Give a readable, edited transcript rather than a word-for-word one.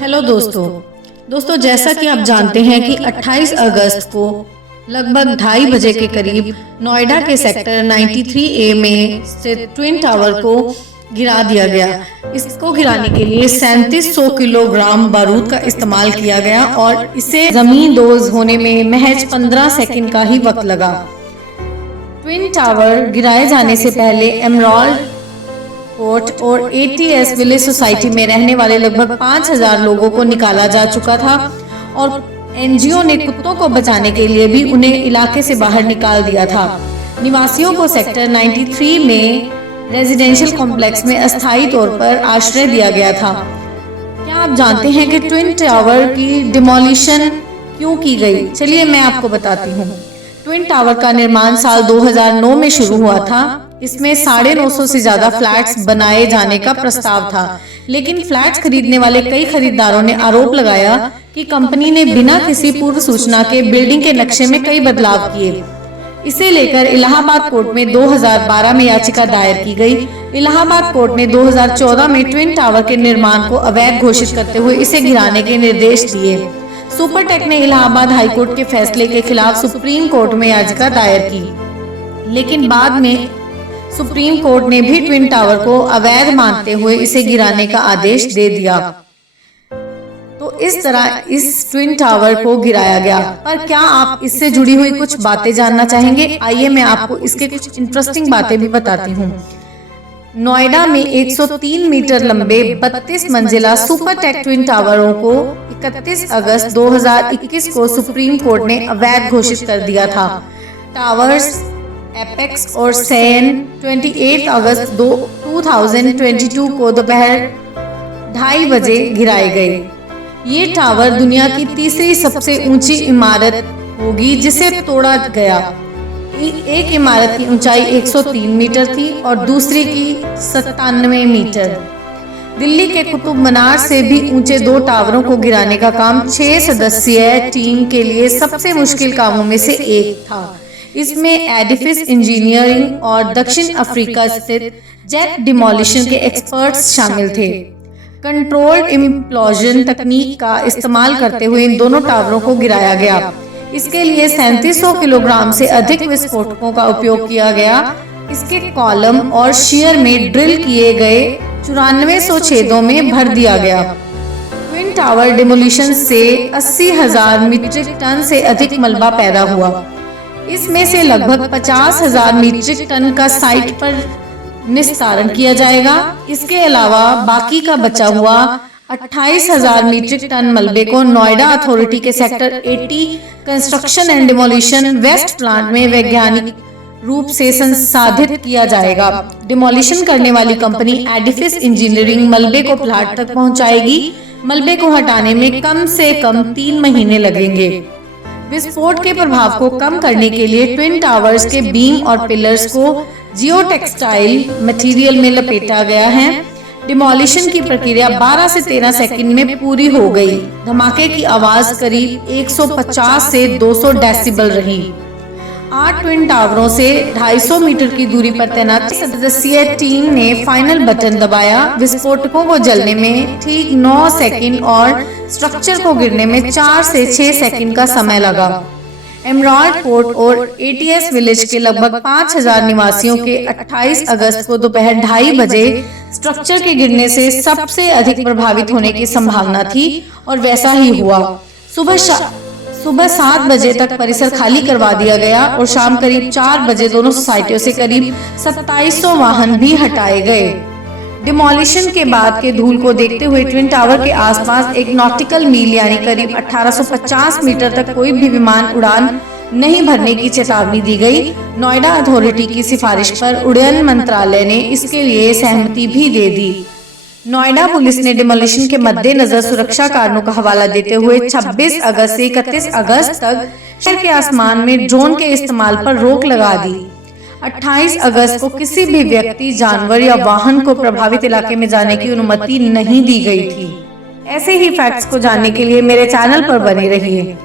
Hello दोस्तों जैसा कि आप जानते हैं कि 28 अगस्त को लगभग 2:30 बजे के करीब नोएडा के सेक्टर 93A में स्थित ट्विन टावर को गिरा दिया गया। इसको गिराने के लिए 3700 किलोग्राम बारूद का इस्तेमाल किया गया और इसे जमीन दोज होने में महज 15 सेकंड का ही वक्त लगा। ट्विन टावर गिराए जाने से पहले एमराल्ड कोर्ट और ATS विलेज सोसाइटी में रहने वाले लगभग 5000 लोगों को निकाला जा चुका था और NGO ने कुत्तों को बचाने के लिए भी उन्हें इलाके से बाहर निकाल दिया था। निवासियों को सेक्टर 93 में रेजिडेंशियल कॉम्प्लेक्स में अस्थायी तौर पर आश्रय दिया गया था। क्या आप जानते हैं कि ट्विन टावर की डिमोलिशन क्यों की गई? चलिए मैं आपको बताती हूँ। ट्विन टावर का निर्माण साल 2009 में शुरू हुआ था। इसमें 950 से ज्यादा फ्लैट्स बनाए जाने का प्रस्ताव था, लेकिन फ्लैट्स खरीदने वाले कई खरीदारों ने आरोप लगाया कि कंपनी ने बिना किसी पूर्व सूचना के बिल्डिंग के नक्शे में कई बदलाव किए। इसे लेकर इलाहाबाद कोर्ट में 2012 में याचिका दायर की गई। इलाहाबाद कोर्ट ने 2014 में ट्विन टावर के निर्माण को अवैध घोषित करते हुए इसे गिराने के निर्देश दिए। सुपरटेक ने इलाहाबाद हाईकोर्ट के फैसले के खिलाफ सुप्रीम कोर्ट में याचिका दायर की, लेकिन बाद में सुप्रीम कोर्ट ने भी ट्विन टावर को अवैध मानते हुए इसे गिराने का आदेश दे दिया। तो इस तरह इस ट्विन टावर को गिराया गया। पर क्या आप इससे जुड़ी हुई कुछ बातें जानना चाहेंगे? आइए मैं आपको इसके कुछ इंटरेस्टिंग बातें भी बताती हूँ। नोएडा में 103 मीटर लंबे 32 मंजिला सुपरटेक ट्विन टावरों को 31 अगस्त 2021 को सुप्रीम कोर्ट ने अवैध घोषित कर दिया था। टावर्स एपेक्स और सैन 28 अगस्त 2022 को दोपहर 2:30 बजे गिराए गए। ये टावर दुनिया की तीसरी सबसे ऊंची इमारत होगी जिसे तोड़ा गया। एक इमारत की ऊंचाई 103 मीटर थी और दूसरी की 97 मीटर। दिल्ली के कुतुब मीनार से भी ऊंचे 2 टावरों को गिराने का काम 6 सदस्यीय टीम के लिए सबसे मुश्किल कामों में से एक था। इसमें एडिफिस इंजीनियरिंग और दक्षिण अफ्रीका स्थित जेट डिमोलिशन के एक्सपर्ट्स शामिल थे। कंट्रोल्ड इम्प्लोजन तकनीक का इस्तेमाल करते हुए इन दोनों टावरों को गिराया गया। इसके लिए 3700 किलोग्राम से अधिक विस्फोटकों का उपयोग किया गया। इसके कॉलम और शियर में ड्रिल किए गए 9400 छेदों में भर दिया गया। ट्विन टावर डिमोलिशन से 80,000 मीट्रिक टन से अधिक मलबा पैदा हुआ। इसमें से लगभग 50,000 मीट्रिक टन का साइट पर निस्तारण किया जाएगा। इसके अलावा बाकी का बचा हुआ 28,000 मीट्रिक टन मलबे को नोएडा अथॉरिटी के sector 80 construction and demolition waste plant में वैज्ञानिक रूप से संसाधित किया जाएगा। डिमोलिशन करने वाली कंपनी एडिफिस इंजीनियरिंग मलबे को प्लांट तक पहुंचाएगी। मलबे को हटाने में कम से कम 3 महीने लगेंगे। विस्फोट के प्रभाव को कम करने के लिए ट्विन टावर्स के बीम और पिलर्स को जियो टेक्सटाइल मटेरियल में लपेटा गया है। डिमोलिशन की प्रक्रिया 12 से 13 सेकंड में पूरी हो गई। धमाके की आवाज करीब 150 से 200 डेसिबल रही। 8 ट्विन टावरों से 250 मीटर की दूरी पर तैनात सदस्यीय टीम ने फाइनल बटन दबाया। विस्फोटकों को जलने में ठीक 9 सेकंड और स्ट्रक्चर को गिरने में 4 से 6 सेकंड का समय लगा। एमराल्ड कोर्ट और ATS विलेज के लगभग 5000 निवासियों के 28 अगस्त को दोपहर 2:30 बजे स्ट्रक्चर के गिरने से सबसे अधिक प्रभावित होने की संभावना थी और वैसा ही हुआ। सुबह 7 बजे तक परिसर खाली करवा दिया गया और शाम करीब 4 बजे दोनों सोसाइटियों से करीब 2700 वाहन भी हटाए गए। डिमोलिशन के बाद के धूल को देखते हुए ट्विन टावर के आसपास एक नॉटिकल मील यानी करीब 1850 मीटर तक कोई भी विमान उड़ान नहीं भरने की चेतावनी दी गई। नोएडा अथॉरिटी की सिफारिश पर उड्डयन मंत्रालय ने इसके लिए सहमति भी दे दी। नोएडा पुलिस ने डिमोलिशन के मद्देनजर सुरक्षा कारणों का हवाला देते हुए 26 अगस्त से 31 अगस्त तक शहर के आसमान में ड्रोन के इस्तेमाल पर रोक लगा दी। 28 अगस्त को किसी भी व्यक्ति, जानवर या वाहन को प्रभावित इलाके में जाने की अनुमति नहीं दी गई थी। ऐसे ही फैक्ट्स को जानने के लिए मेरे चैनल पर बने रहिए।